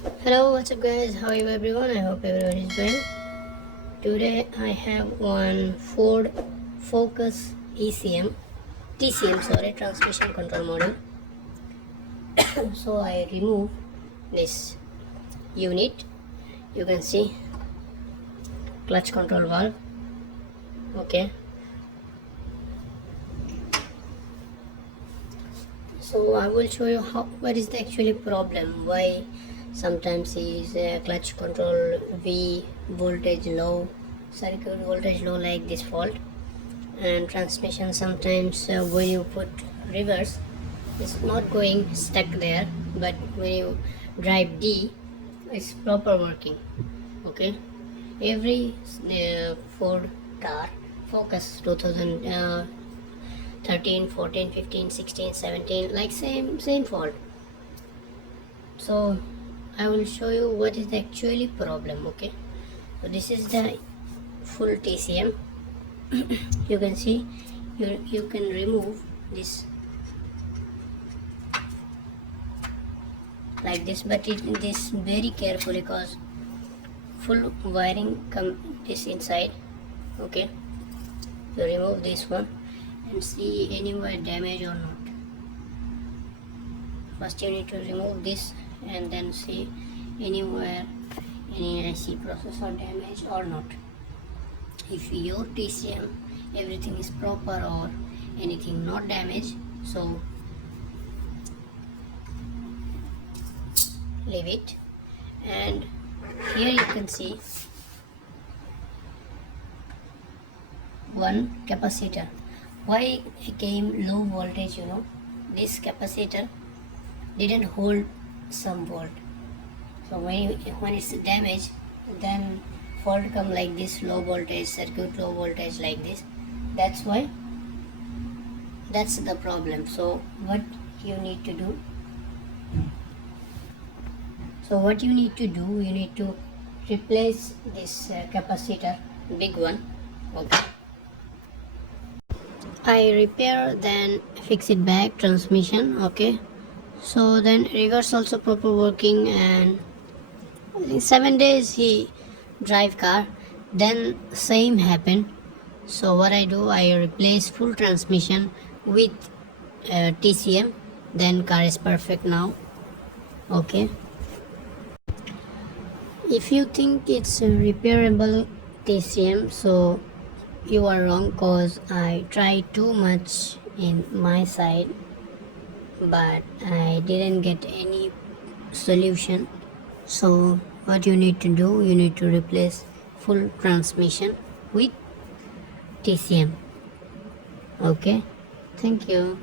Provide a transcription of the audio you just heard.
Hello, what's up guys? How are you everyone? I hope everyone is well. Today I have one Ford Focus TCM, transmission control model. So I remove this unit. You can see clutch control valve. Okay. So I will show you what is the actually problem. Why sometimes is clutch control V voltage low, circuit voltage low like this fault, and transmission sometimes when you put reverse it's not going stuck there, but when you drive D it's proper working. Okay, every Ford car Focus 2013, 14, 15, 16, 17 like same fault. So I will show you what is the actually problem. Okay, so this is the full TCM. You can see you can remove this like this, but this very carefully because full wiring come this inside. Okay, so remove this one and see anywhere damage or not. First you need to remove this and then see anywhere any IC processor damage or not. If your TCM everything is proper or anything not damaged, so leave it. And here you can see one capacitor. Why it came low voltage? This capacitor didn't hold some volt, so when it's damaged, then fault come like this, low voltage circuit, low voltage like this. That's why, that's the problem. So what you need to do, you need to replace this capacitor, big one. Okay, I repair then fix it back, transmission. Okay, so then reverse also proper working, and in 7 days he drive car, then same happen. So what I do, I replace full transmission with TCM, then car is perfect now. Okay, if you think it's a repairable TCM, so you are wrong, cause I tried too much in my side but I didn't get any solution. So what you need to do, you need to replace full transmission with TCM. Okay, thank you.